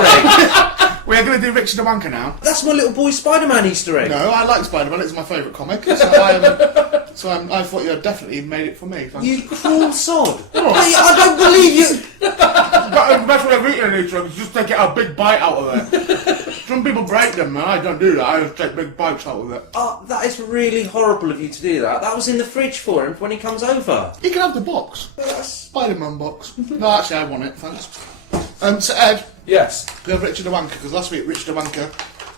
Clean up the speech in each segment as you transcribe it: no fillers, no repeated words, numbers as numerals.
Easter egg. We're going to do Richard the Wanker now. That's my little boy Spider-Man Easter egg. No, I like Spider-Man. It's my favourite comic. So I thought you had definitely made it for me. Thanks. You cruel sod. I don't believe you. But the best way of eating an Easter egg is just to get a big bite out of it. Some people break them, and I don't do that. I just take big bites out of it. Oh, that is really horrible of you to do that. That was in the fridge for him when he comes over. He can have the box. Spider-Man box. No, actually, I want it. Thanks. So Ed. Yes. We have Richard the Wanker, because last week Richard the Wanker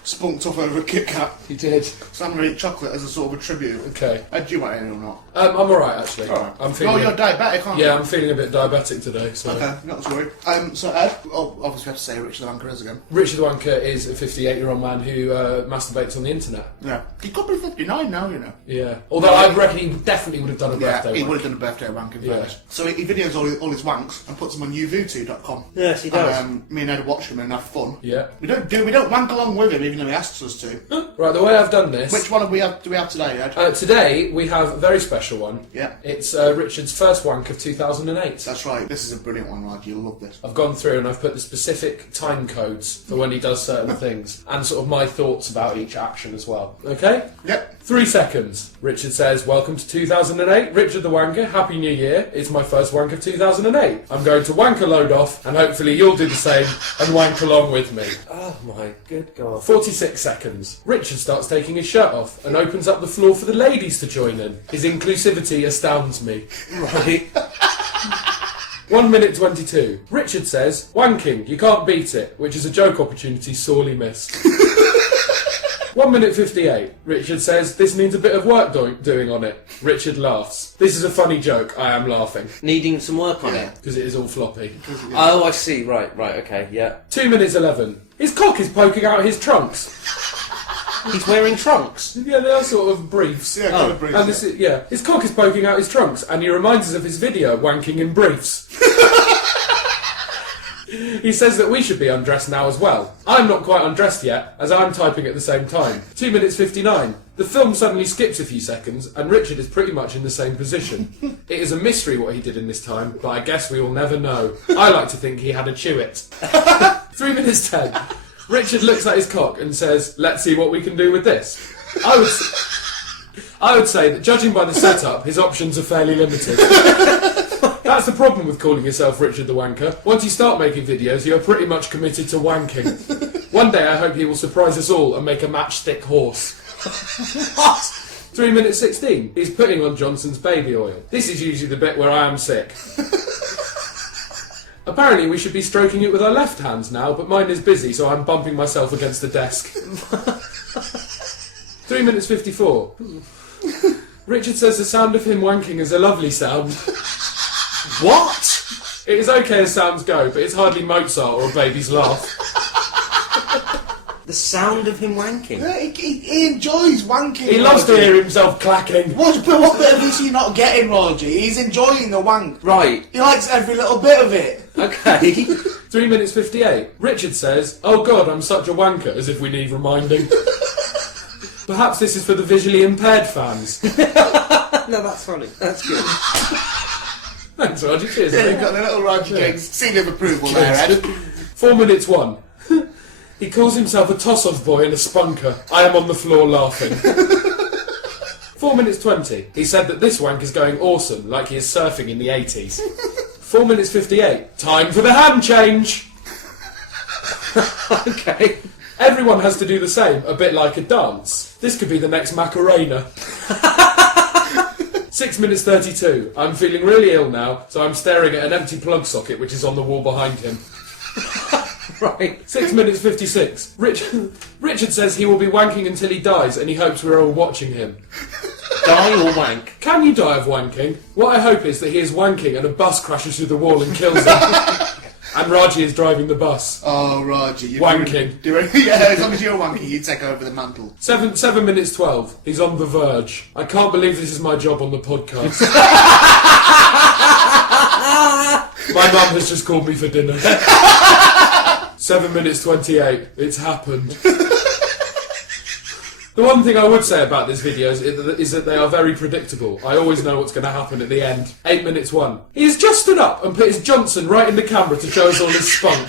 spunked off over a Kit Kat. He did. So I'm going to eat chocolate as a sort of a tribute. Okay. Ed, do you want any or not? I'm alright, actually. Alright. I'm feeling. Oh, you're diabetic, aren't you? Yeah, I'm feeling a bit diabetic today, so... Okay, not to worry. So Ed, obviously we have to say who Richard the Wanker is again. Richard the Wanker is a 58-year-old man who masturbates on the internet. Yeah. He could be 59 now, you know. Yeah. Although I reckon he definitely would have done a birthday Yeah, he wank. would have done a birthday wank in Yeah. fairness. So he videos all his wanks and puts them on uvutu.com. Yes, he does. And me and Ed watch him and have fun. Yeah. We don't wank along with him even though he asks us to. Right, the way I've done this... Which one do we have today, Ed? Today, we have a very special one. Yeah. It's Richard's first wank of 2008. That's right. This is a brilliant one, Raji. You'll love this. I've gone through and I've put the specific time codes for when he does certain things and sort of my thoughts about each action as well. Okay? Yep. 3 seconds. Richard says, "Welcome to 2008. Richard the Wanker. Happy New Year. It's my first wank of 2008. I'm going to wank a load off and hopefully you'll do the same and wank along with me." Oh my good God. 46 seconds. Richard starts taking his shirt off and opens up the floor for the ladies to join in. His inclusivity astounds me. Right. 1 minute 22. Richard says, "Wanking, you can't beat it," which is a joke opportunity sorely missed. 1 minute 58. Richard says, "This needs a bit of work doing on it." Richard laughs. This is a funny joke. I am laughing. Needing some work on it. Because it is all floppy. Oh, I see. Right, okay, yeah. 2 minutes 11. His cock is poking out his trunks. He's wearing trunks. Yeah, they are sort of briefs. Yeah, kind of briefs. And this is, yeah, his cock is poking out his trunks, and he reminds us of his video, Wanking in Briefs. He says that we should be undressed now as well. I'm not quite undressed yet, as I'm typing at the same time. 2 minutes 59. The film suddenly skips a few seconds, and Richard is pretty much in the same position. It is a mystery what he did in this time, but I guess we will never know. I like to think he had a chew it. 3 minutes 10. Richard looks at his cock and says, "Let's see what we can do with this." I would say that judging by the setup, his options are fairly limited. That's the problem with calling yourself Richard the Wanker. Once you start making videos, you're pretty much committed to wanking. One day I hope he will surprise us all and make a matchstick horse. What? 3 minutes 16. He's putting on Johnson's baby oil. This is usually the bit where I am sick. Apparently we should be stroking it with our left hands now, but mine is busy, so I'm bumping myself against the desk. 3 minutes 54. Richard says the sound of him wanking is a lovely sound. What? It is okay as sounds go, but it's hardly Mozart or a baby's laugh. The sound of him wanking. Yeah, he enjoys wanking. He loves to hear himself clacking. What bit of is he not getting, Raji? He's enjoying the wank. Right. He likes every little bit of it. Okay. 3 minutes 58. Richard says, "Oh God, I'm such a wanker," as if we need reminding. Perhaps this is for the visually impaired fans. No, that's funny. That's good. Thanks, Raji. Cheers. Yeah, mate. you've got the little Raji King's seal of approval there, Ed. 4 minutes 1. He calls himself a toss-off boy and a spunker. I am on the floor laughing. 4 minutes 20. He said that this wank is going awesome, like he is surfing in the 80s. 4 minutes 58. Time for the hand change! Okay. Everyone has to do the same, a bit like a dance. This could be the next Macarena. 6 minutes 32. I'm feeling really ill now, so I'm staring at an empty plug socket which is on the wall behind him. Right. 6 minutes 56. Richard says he will be wanking until he dies and he hopes we're all watching him. Die or wank? Can you die of wanking? What I hope is that he is wanking and a bus crashes through the wall and kills him. And Raji is driving the bus. Oh, Raji. You're Wanking. Yeah, as long as you're wanking, you take over the mantle. 7 minutes 12. He's on the verge. I can't believe this is my job on the podcast. My mum has just called me for dinner. 7 minutes 28. It's happened. The one thing I would say about this video is that they are very predictable. I always know what's going to happen at the end. 8 minutes 1. He has just stood up and put his Johnson right in the camera to show us all his spunk.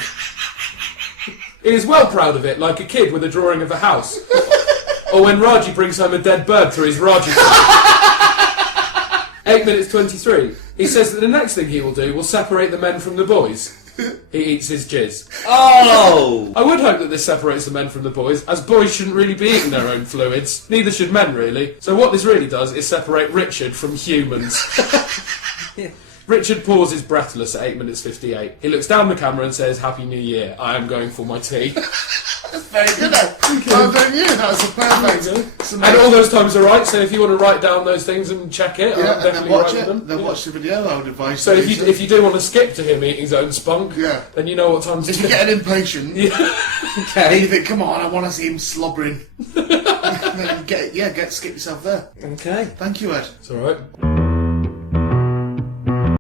He is well proud of it, like a kid with a drawing of a house. Or when Raji brings home a dead bird for his Raji time. 8 minutes 23. He says that the next thing he will do will separate the men from the boys. He eats his jizz. Oh! I would hope that this separates the men from the boys, as boys shouldn't really be eating their own fluids. Neither should men, really. So what this really does is separate Richard from humans. Yeah. Richard pauses breathless at 8 minutes 58. He looks down the camera and says, "Happy New Year. I am going for my tea." That's very good. Well done you. That was a perfect. And all those times are right, so if you want to write down those things and check it, Yeah, I'll and definitely then watch write it. them. Then watch the video. I would advise. So you if to. you do want to skip to him eating his own spunk, Yeah. then you know what time to If you get an impatient, and you Okay. think, come on, I want to see him slobbering. Then skip yourself there. Okay. Thank you, Ed. It's alright.